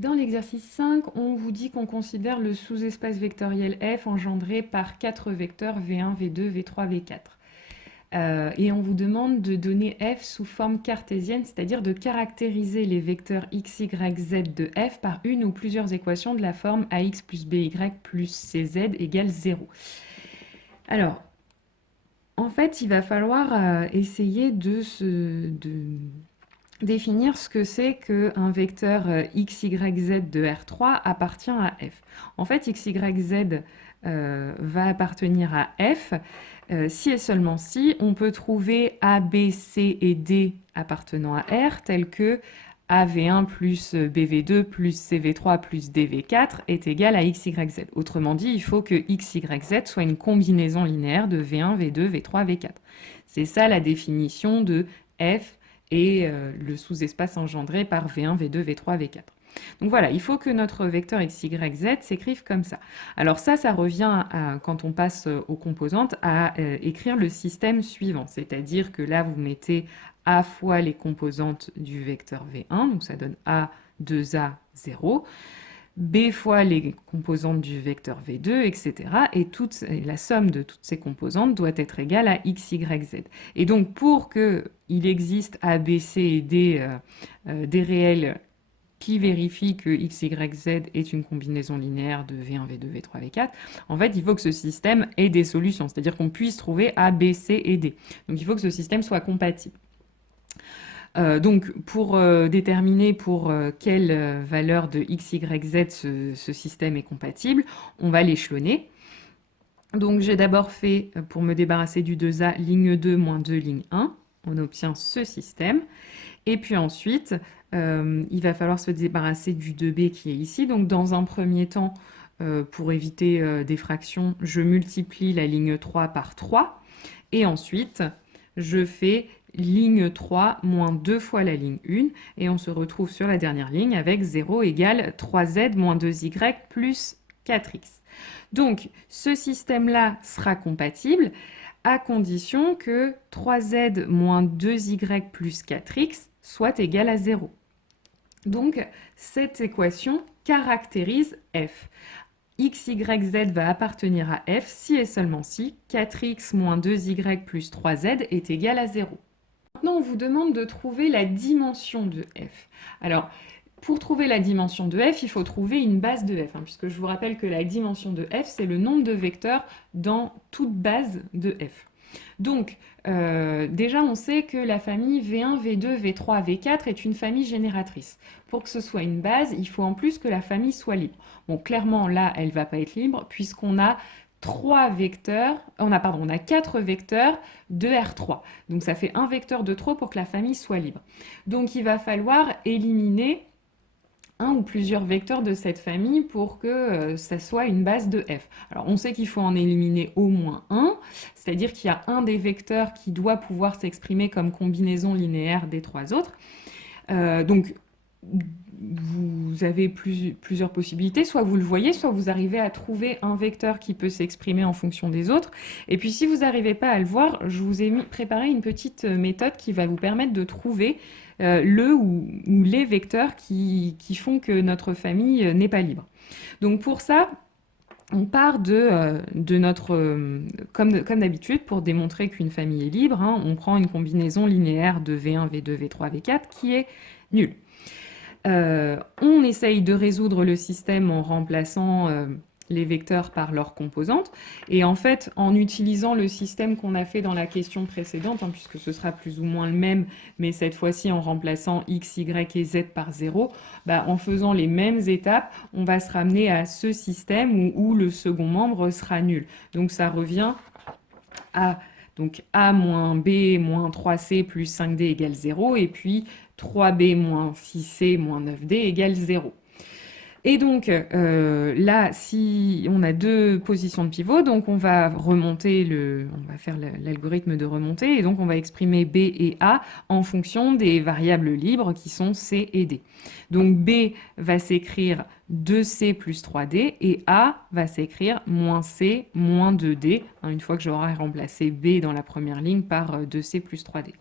Dans l'exercice 5, on vous dit qu'on considère le sous-espace vectoriel F engendré par 4 vecteurs V1, V2, V3, V4. Et on vous demande de donner F sous forme cartésienne, c'est-à-dire de caractériser les vecteurs x, y, z de F par une ou plusieurs équations de la forme ax plus by plus cz égale 0. Alors, en fait, il va falloir essayer de définir ce que c'est qu'un vecteur x, y, z de R3 appartient à F. En fait, x, y, z va appartenir à F si et seulement si on peut trouver A, B, C et D appartenant à R, tels que AV1 plus BV2 plus CV3 plus DV4 est égal à x, y, z. Autrement dit, il faut que x, y, z soit une combinaison linéaire de V1, V2, V3, V4. C'est ça la définition de F et le sous-espace engendré par V1, V2, V3, V4. Donc voilà, il faut que notre vecteur x, y, z s'écrive comme ça. Alors ça revient, quand on passe aux composantes, à écrire le système suivant. C'est-à-dire que là, vous mettez A fois les composantes du vecteur V1, donc ça donne A, 2A, 0. B fois les composantes du vecteur V2, etc. Et la somme de toutes ces composantes doit être égale à x, y, z. Et donc, pour qu'il existe A, B, C et D, des réels qui vérifient que x, y, z est une combinaison linéaire de V1, V2, V3, V4, en fait, il faut que ce système ait des solutions, c'est-à-dire qu'on puisse trouver A, B, C et D. Donc, il faut que ce système soit compatible. Donc, pour déterminer pour quelle valeur de x, y, z ce système est compatible, on va l'échelonner. Donc, j'ai d'abord fait, pour me débarrasser du 2A, ligne 2 moins 2, ligne 1. On obtient ce système. Et puis ensuite, il va falloir se débarrasser du 2B qui est ici. Donc, dans un premier temps, pour éviter des fractions, je multiplie la ligne 3 par 3. Et ensuite, je fais ligne 3 moins 2 fois la ligne 1, et on se retrouve sur la dernière ligne avec 0 égale 3z moins 2y plus 4x. Donc, ce système-là sera compatible à condition que 3z moins 2y plus 4x soit égal à 0. Donc, cette équation caractérise f. x, y, z va appartenir à f si et seulement si 4x moins 2y plus 3z est égal à 0. Maintenant, on vous demande de trouver la dimension de f. Alors, pour trouver la dimension de f, il faut trouver une base de f, puisque je vous rappelle que la dimension de f, c'est le nombre de vecteurs dans toute base de f. Donc, déjà, on sait que la famille V1, V2, V3, V4 est une famille génératrice. Pour que ce soit une base, il faut en plus que la famille soit libre. Bon, clairement, là, elle ne va pas être libre, puisqu'on a 4 vecteurs de R3. Donc, ça fait un vecteur de trop pour que la famille soit libre. Donc, il va falloir éliminer un ou plusieurs vecteurs de cette famille pour que ça soit une base de f. Alors on sait qu'il faut en éliminer au moins un, c'est-à-dire qu'il y a un des vecteurs qui doit pouvoir s'exprimer comme combinaison linéaire des 3 autres. Donc vous avez plusieurs possibilités, soit vous le voyez, soit vous arrivez à trouver un vecteur qui peut s'exprimer en fonction des autres. Et puis si vous n'arrivez pas à le voir, je vous ai préparé une petite méthode qui va vous permettre de trouver le ou les vecteurs qui font que notre famille n'est pas libre. Donc pour ça, on part de notre... comme d'habitude, pour démontrer qu'une famille est libre, on prend une combinaison linéaire de V1, V2, V3, V4 qui est nulle. On essaye de résoudre le système en remplaçant les vecteurs par leurs composantes. Et en fait, en utilisant le système qu'on a fait dans la question précédente, puisque ce sera plus ou moins le même, mais cette fois-ci en remplaçant x, y et z par 0, en faisant les mêmes étapes, on va se ramener à ce système où le second membre sera nul. Donc ça revient à donc A moins B moins 3C plus 5D égale 0, et puis 3B moins 6C moins 9D égale 0. Et donc là, si on a deux positions de pivot, donc on va faire l'algorithme de remontée, et donc on va exprimer B et A en fonction des variables libres qui sont C et D. Donc B va s'écrire 2C plus 3D, et A va s'écrire moins C moins 2D, une fois que j'aurai remplacé B dans la première ligne par 2C plus 3D.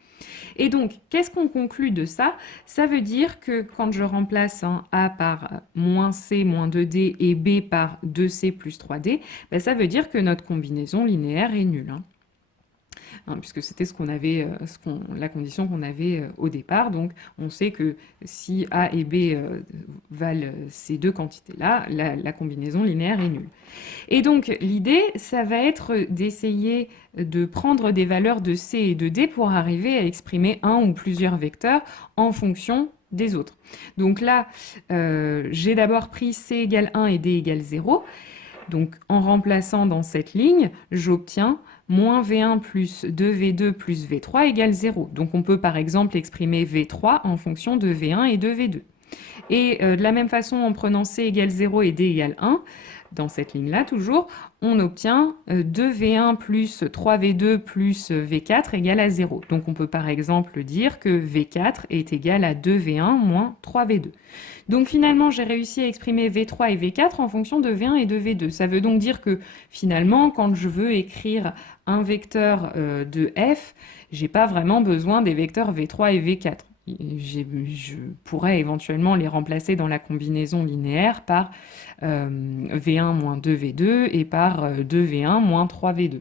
Et donc, qu'est-ce qu'on conclut de ça? Ça veut dire que quand je remplace un A par moins C moins 2D et B par 2C plus 3D, ben, ça veut dire que notre combinaison linéaire est nulle, hein. Puisque c'était ce qu'on avait, la condition qu'on avait au départ. Donc, on sait que si A et B valent ces deux quantités-là, la combinaison linéaire est nulle. Et donc, l'idée, ça va être d'essayer de prendre des valeurs de C et de D pour arriver à exprimer un ou plusieurs vecteurs en fonction des autres. Donc là, j'ai d'abord pris C égale 1 et D égale 0. Donc, en remplaçant dans cette ligne, j'obtiens moins V1 plus 2V2 plus V3 égale 0. Donc, on peut par exemple exprimer V3 en fonction de V1 et de V2. Et de la même façon, en prenant C égale 0 et D égale 1, dans cette ligne-là toujours, on obtient 2V1 plus 3V2 plus V4 égale à 0. Donc on peut par exemple dire que V4 est égal à 2V1 moins 3V2. Donc finalement, j'ai réussi à exprimer V3 et V4 en fonction de V1 et de V2. Ça veut donc dire que finalement, quand je veux écrire un vecteur de f, j'ai pas vraiment besoin des vecteurs V3 et V4. Je pourrais éventuellement les remplacer dans la combinaison linéaire par V1 moins 2V2 et par 2V1 moins 3V2.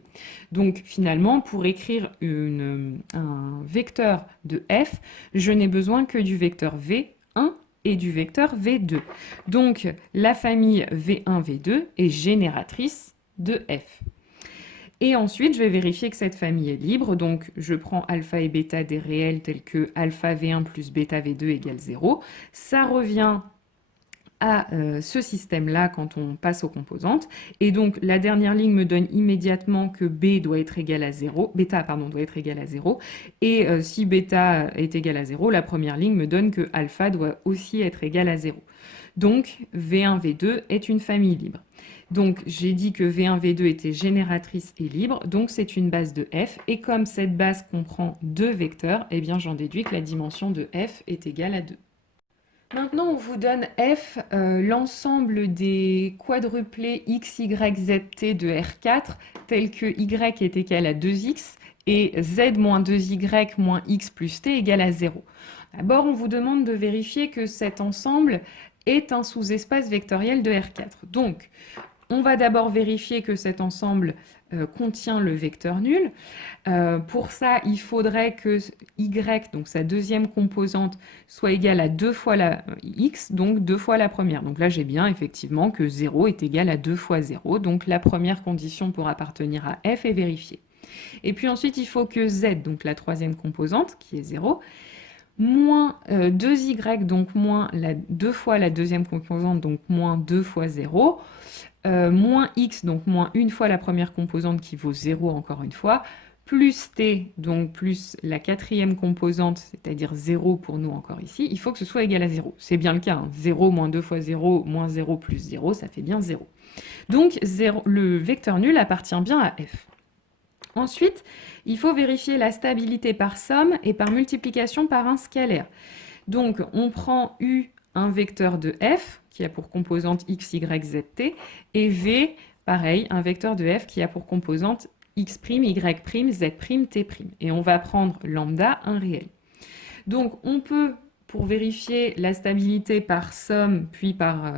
Donc finalement, pour écrire un vecteur de f, je n'ai besoin que du vecteur V1 et du vecteur V2. Donc la famille V1, V2 est génératrice de f. Et ensuite, je vais vérifier que cette famille est libre. Donc, je prends alpha et bêta des réels tels que alpha V1 plus bêta V2 égale 0. Ça revient à ce système-là quand on passe aux composantes. Et donc, la dernière ligne me donne immédiatement que B doit être égal à 0. Bêta, pardon, doit être égal à 0. Et si bêta est égal à 0, la première ligne me donne que alpha doit aussi être égal à 0. Donc, V1, V2 est une famille libre. Donc, j'ai dit que V1, V2 était génératrice et libre, donc c'est une base de f. Et comme cette base comprend deux vecteurs, eh bien j'en déduis que la dimension de f est égale à 2. Maintenant, on vous donne f, l'ensemble des quadruplés x, y, z, t de R4, tels que y est égal à 2x et z moins 2y moins x plus t égale à 0. D'abord, on vous demande de vérifier que cet ensemble est un sous-espace vectoriel de R4. Donc, on va d'abord vérifier que cet ensemble contient le vecteur nul. Pour ça, il faudrait que y, donc sa deuxième composante, soit égale à 2 fois la x, donc 2 fois la première. Donc là, j'ai bien effectivement que 0 est égal à 2 fois 0. Donc la première condition pour appartenir à f est vérifiée. Et puis ensuite, il faut que z, donc la troisième composante, qui est 0, moins 2y, donc moins 2 fois la deuxième composante, donc moins 2 fois 0, moins x, donc moins une fois la première composante qui vaut 0 encore une fois, plus t, donc plus la quatrième composante, c'est-à-dire 0 pour nous encore ici, il faut que ce soit égal à 0. C'est bien le cas, hein. 0 moins 2 fois 0, moins 0 plus 0, ça fait bien 0. Donc le vecteur nul appartient bien à f. Ensuite, il faut vérifier la stabilité par somme et par multiplication par un scalaire. Donc, on prend U, un vecteur de f, qui a pour composante x, y, z, t, et v, pareil, un vecteur de f qui a pour composante x', y', z', t'. Et on va prendre lambda, un réel. Donc, on peut, pour vérifier la stabilité par somme, puis par...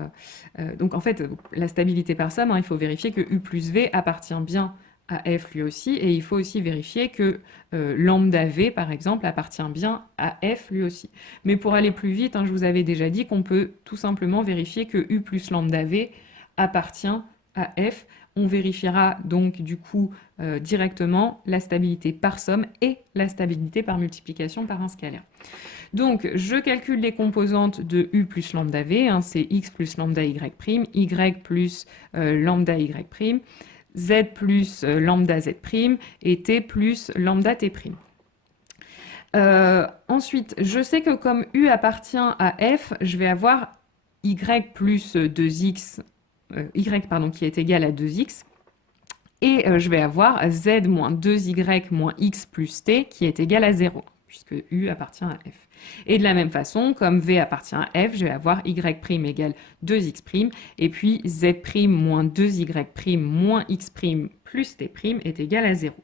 donc, en fait, la stabilité par somme, hein, il faut vérifier que u plus v appartient bien à f lui aussi, et il faut aussi vérifier que lambda v, par exemple, appartient bien à f lui aussi. Mais pour aller plus vite, hein, je vous avais déjà dit qu'on peut tout simplement vérifier que u plus lambda v appartient à f. On vérifiera donc du coup directement la stabilité par somme et la stabilité par multiplication par un scalaire. Donc, je calcule les composantes de u plus lambda v, hein, c'est x plus lambda y', y plus lambda y', z plus lambda z' et t plus lambda t'. Ensuite, je sais que comme u appartient à f, je vais avoir y plus 2x, qui est égal à 2x, et je vais avoir z moins 2y moins x plus t qui est égal à 0, puisque u appartient à f. Et de la même façon, comme v appartient à f, je vais avoir y' égale 2x', et puis z' moins 2y' moins x' plus t' est égal à 0.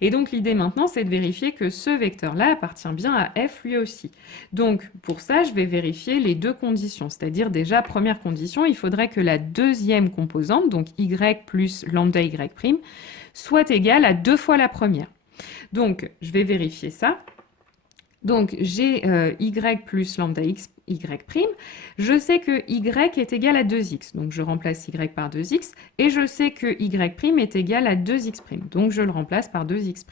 Et donc l'idée maintenant, c'est de vérifier que ce vecteur-là appartient bien à f lui aussi. Donc pour ça, je vais vérifier les deux conditions, c'est-à-dire déjà, première condition, il faudrait que la deuxième composante, donc y plus lambda y', soit égale à 2 fois la première. Donc je vais vérifier ça. Donc j'ai y plus lambda y'. Je sais que y est égal à 2x, donc je remplace y par 2x, et je sais que y' est égal à 2x', donc je le remplace par 2x'.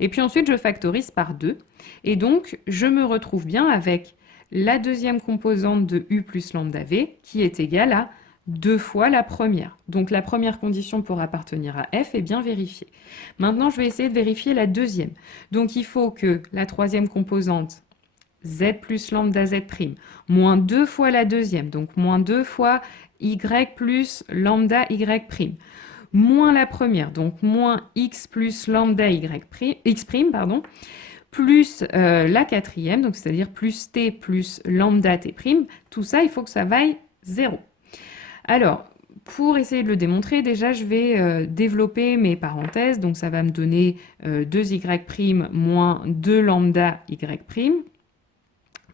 Et puis ensuite je factorise par 2, et donc je me retrouve bien avec la deuxième composante de u plus lambda v qui est égale à 2 fois la première. Donc la première condition pour appartenir à f est bien vérifiée. Maintenant, je vais essayer de vérifier la deuxième. Donc il faut que la troisième composante, z plus lambda z', moins 2 fois la deuxième, donc moins 2 fois y plus lambda y', moins la première, donc moins x plus lambda x', plus la quatrième, donc c'est-à-dire plus t plus lambda t', tout ça, il faut que ça vaille 0. Alors, pour essayer de le démontrer, déjà, je vais développer mes parenthèses. Donc, ça va me donner 2y' moins 2 lambda y'.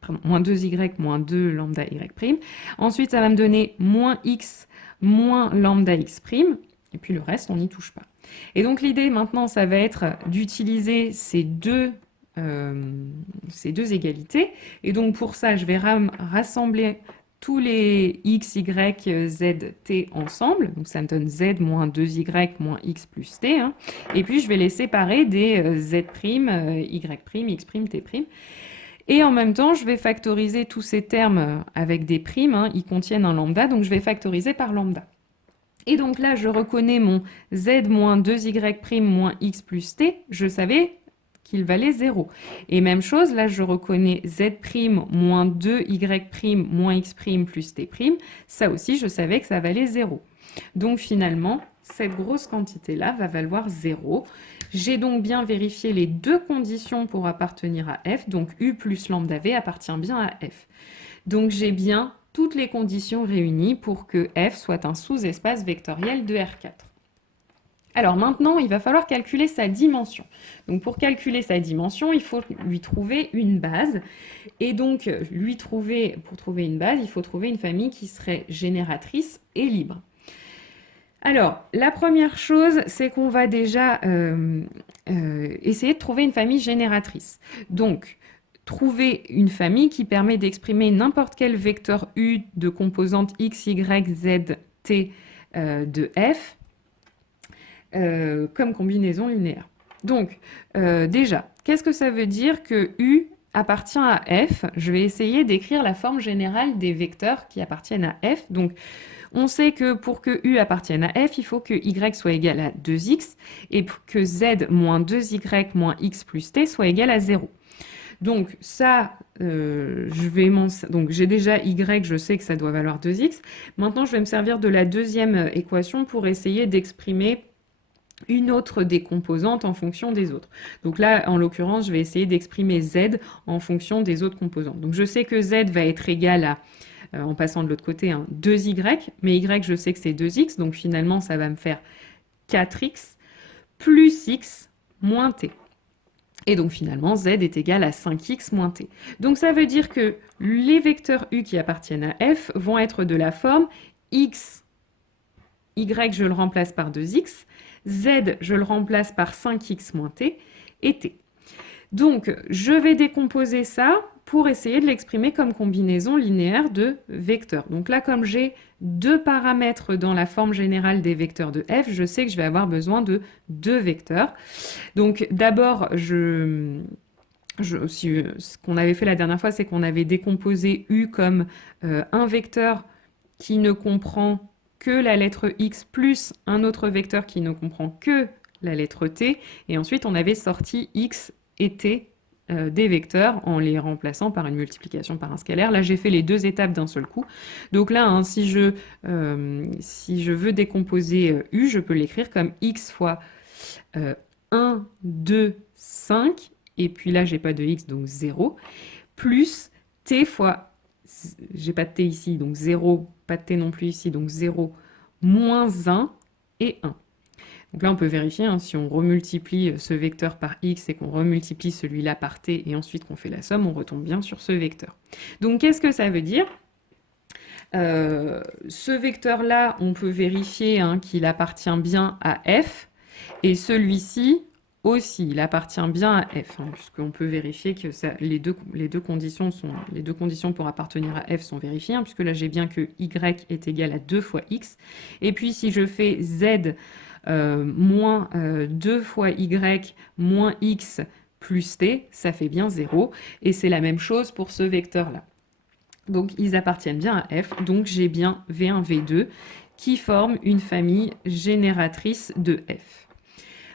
Pardon, moins 2y moins 2 lambda y'. Ensuite, ça va me donner moins x moins lambda x'. Et puis, le reste, on n'y touche pas. Et donc, l'idée, maintenant, ça va être d'utiliser ces deux égalités. Et donc, pour ça, je vais rassembler tous les x, y, z, t ensemble. Donc ça me donne z moins 2y moins x plus t. Hein. Et puis je vais les séparer des z', y', x', t'. Et en même temps, je vais factoriser tous ces termes avec des primes. Hein. Ils contiennent un lambda, donc je vais factoriser par lambda. Et donc là, je reconnais mon z moins 2y' moins x plus t. Je savais qu'il valait 0. Et même chose, là je reconnais z' moins 2y' moins x' plus t'. Ça aussi, je savais que ça valait 0. Donc finalement, cette grosse quantité-là va valoir 0. J'ai donc bien vérifié les deux conditions pour appartenir à f. Donc u plus lambda v appartient bien à f. Donc j'ai bien toutes les conditions réunies pour que f soit un sous-espace vectoriel de R4. Alors maintenant, il va falloir calculer sa dimension. Donc pour calculer sa dimension, il faut lui trouver une base. Et donc, pour trouver une base, il faut trouver une famille qui serait génératrice et libre. Alors, la première chose, c'est qu'on va déjà essayer de trouver une famille génératrice. Donc, trouver une famille qui permet d'exprimer n'importe quel vecteur u de composante x, y, z, t de f comme combinaison linéaire. Donc, déjà, qu'est-ce que ça veut dire que U appartient à F? Je vais essayer d'écrire la forme générale des vecteurs qui appartiennent à F. Donc, on sait que pour que U appartienne à F, il faut que Y soit égal à 2x et que Z moins 2Y moins x plus t soit égal à 0. Donc ça, donc j'ai déjà y, je sais que ça doit valoir 2x. Maintenant, je vais me servir de la deuxième équation pour essayer d'exprimer une autre des composantes en fonction des autres. Donc là, en l'occurrence, je vais essayer d'exprimer z en fonction des autres composantes. Donc je sais que z va être égal à, en passant de l'autre côté, 2y, mais y, je sais que c'est 2x, donc finalement, ça va me faire 4x plus x moins t. Et donc finalement, z est égal à 5x moins t. Donc ça veut dire que les vecteurs u qui appartiennent à f vont être de la forme x, y, je le remplace par 2x, z, je le remplace par 5x moins t, et t. Donc, je vais décomposer ça pour essayer de l'exprimer comme combinaison linéaire de vecteurs. Donc là, comme j'ai deux paramètres dans la forme générale des vecteurs de f, je sais que je vais avoir besoin de deux vecteurs. Donc d'abord, ce qu'on avait fait la dernière fois, c'est qu'on avait décomposé u comme un vecteur qui ne comprend que la lettre x plus un autre vecteur qui ne comprend que la lettre t. Et ensuite, on avait sorti x et t des vecteurs en les remplaçant par une multiplication par un scalaire. Là, j'ai fait les deux étapes d'un seul coup. Donc là, hein, si je veux décomposer u, je peux l'écrire comme x fois 1, 2, 5, et puis là, j'ai pas de x, donc 0, plus t fois, j'ai pas de t ici, donc 0, pas de t non plus ici, donc 0, moins 1 et 1. Donc là, on peut vérifier, hein, si on remultiplie ce vecteur par x et qu'on remultiplie celui-là par t et ensuite qu'on fait la somme, on retombe bien sur ce vecteur. Donc qu'est-ce que ça veut dire? Ce vecteur-là, on peut vérifier, hein, qu'il appartient bien à f, et celui-ci aussi, il appartient bien à f, hein, puisqu'on peut vérifier que les deux conditions pour appartenir à f sont vérifiées, hein, puisque là j'ai bien que y est égal à 2 fois x, et puis si je fais z moins 2 fois y moins x plus t, ça fait bien 0, et c'est la même chose pour ce vecteur-là. Donc ils appartiennent bien à f, donc j'ai bien V1, V2 qui forment une famille génératrice de f.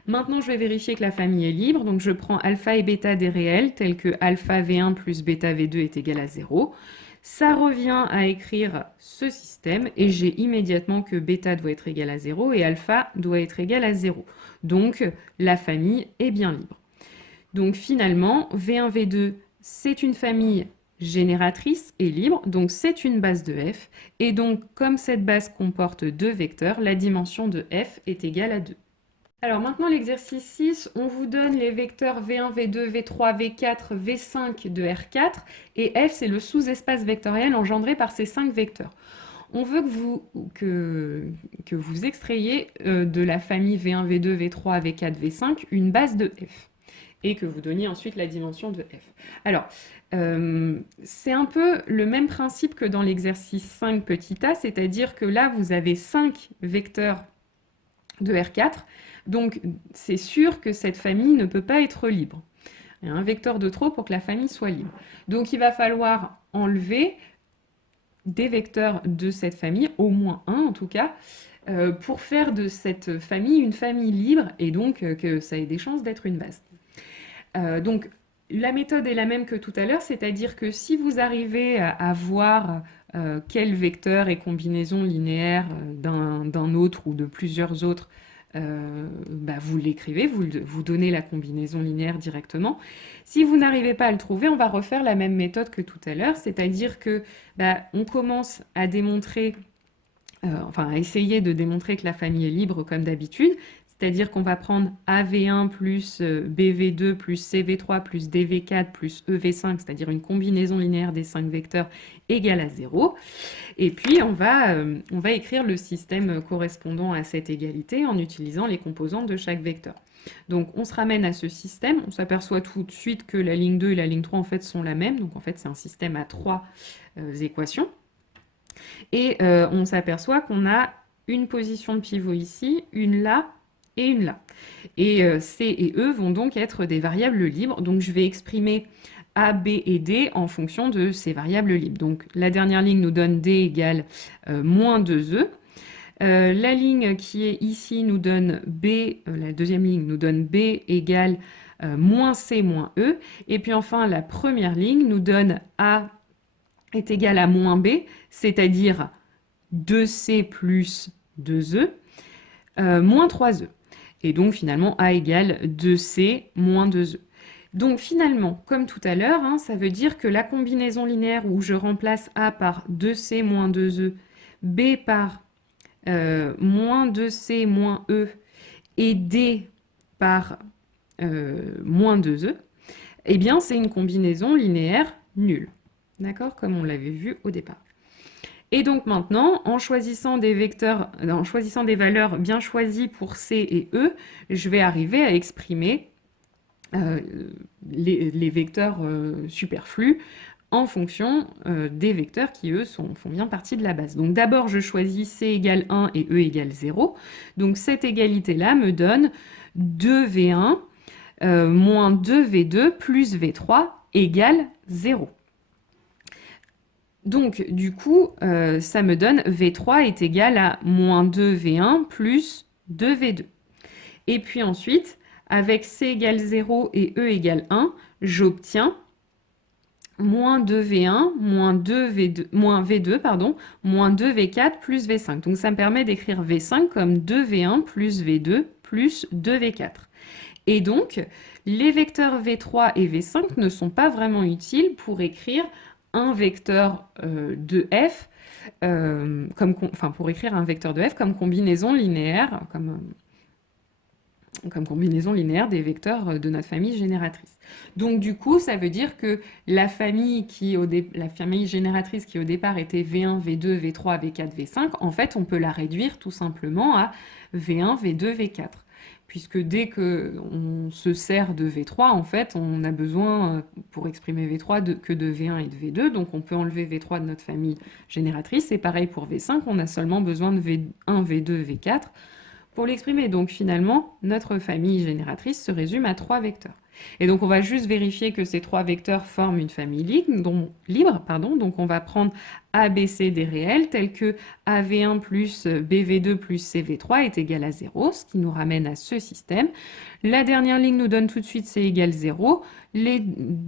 Maintenant, je vais vérifier que la famille est libre, donc je prends alpha et bêta des réels, tels que alpha V1 plus bêta V2 est égal à 0. Ça revient à écrire ce système, et j'ai immédiatement que bêta doit être égal à 0 et alpha doit être égal à 0. Donc la famille est bien libre. Donc finalement, V1, V2, c'est une famille génératrice et libre, donc c'est une base de f, et donc comme cette base comporte deux vecteurs, la dimension de f est égale à 2. Alors maintenant l'exercice 6, on vous donne les vecteurs V1, V2, V3, V4, V5 de R4, et f c'est le sous-espace vectoriel engendré par ces 5 vecteurs. On veut que vous extrayiez de la famille V1, V2, V3, V4, V5 une base de f, et que vous donniez ensuite la dimension de f. Alors, c'est un peu le même principe que dans l'exercice 5 petit a, c'est-à-dire que là, vous avez 5 vecteurs de R4, donc c'est sûr que cette famille ne peut pas être libre. Il y a un vecteur de trop pour que la famille soit libre. Donc il va falloir enlever des vecteurs de cette famille, au moins un en tout cas, pour faire de cette famille une famille libre, et donc que ça ait des chances d'être une base. Donc la méthode est la même que tout à l'heure, c'est-à-dire que si vous arrivez à voir quel vecteur est combinaison linéaire d'un autre ou de plusieurs autres, vous l'écrivez, vous donnez la combinaison linéaire directement. Si vous n'arrivez pas à le trouver, on va refaire la même méthode que tout à l'heure, c'est-à-dire que on commence à démontrer, à essayer de démontrer que la famille est libre comme d'habitude, c'est-à-dire qu'on va prendre AV1 plus BV2 plus CV3 plus DV4 plus EV5, c'est-à-dire une combinaison linéaire des 5 vecteurs égale à 0. Et puis on va écrire le système correspondant à cette égalité en utilisant les composantes de chaque vecteur. Donc on se ramène à ce système, on s'aperçoit tout de suite que la ligne 2 et la ligne 3 en fait sont la même, donc en fait c'est un système à 3 équations. Et on s'aperçoit qu'on a une position de pivot ici, une là, et une là. Et C et E vont donc être des variables libres, donc je vais exprimer A, B et D en fonction de ces variables libres. Donc la dernière ligne nous donne D égale moins 2E. La ligne qui est ici nous donne B, la deuxième ligne nous donne B égale moins C moins E. Et puis enfin la première ligne nous donne A est égal à moins B, c'est-à-dire 2C plus 2E, moins 3E. Et donc finalement A égale 2C moins 2E. Donc finalement, comme tout à l'heure, ça veut dire que la combinaison linéaire où je remplace A par 2C moins 2E, B par moins 2C moins E et D par moins 2E, eh bien c'est une combinaison linéaire nulle. D'accord? Comme on l'avait vu au départ. Et donc maintenant, en choisissant des valeurs bien choisies pour C et E, je vais arriver à exprimer les vecteurs superflus en fonction des vecteurs qui, eux, font bien partie de la base. Donc d'abord, je choisis C égale 1 et E égale 0. Donc cette égalité-là me donne 2V1 moins 2V2 plus V3 égale 0. Donc, du coup, ça me donne V3 est égal à moins 2V1 plus 2V2. Et puis ensuite, avec C égale 0 et E égale 1, j'obtiens moins 2V1 moins 2V2, moins V2, pardon, moins 2V4 plus V5. Donc ça me permet d'écrire V5 comme 2V1 plus V2 plus 2V4. Et donc, les vecteurs V3 et V5 ne sont pas vraiment utiles pour écrire un vecteur de f, pour écrire un vecteur de f comme combinaison linéaire, comme combinaison linéaire des vecteurs de notre famille génératrice. Donc du coup, ça veut dire que la famille génératrice qui au départ était V1, V2, V3, V4, V5, en fait, on peut la réduire tout simplement à V1, V2, V4. Puisque dès qu'on se sert de V3, en fait, on a besoin, pour exprimer V3, que de V1 et de V2. Donc on peut enlever V3 de notre famille génératrice. Et pareil pour V5, on a seulement besoin de V1, V2, V4 pour l'exprimer. Donc finalement, notre famille génératrice se résume à 3 vecteurs. Et donc on va juste vérifier que ces 3 vecteurs forment une famille libre. Donc on va prendre A, B, C des réels tels que AV1 plus BV2 plus CV3 est égal à 0, ce qui nous ramène à ce système. La dernière ligne nous donne tout de suite C égale 0. Les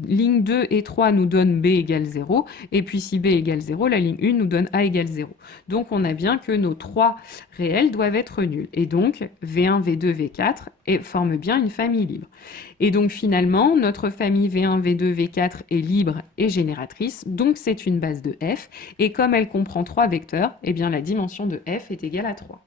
lignes 2 et 3 nous donnent B égale 0. Et puis si B égale 0, la ligne 1 nous donne A égale 0. Donc on a bien que nos 3 réels doivent être nuls. Et donc V1, V2, V4 forment bien une famille libre. Et donc finalement, notre famille V1, V2, V4 est libre et génératrice. Donc c'est une base de F. Et comme elle comprend 3 vecteurs, eh bien la dimension de F est égale à 3.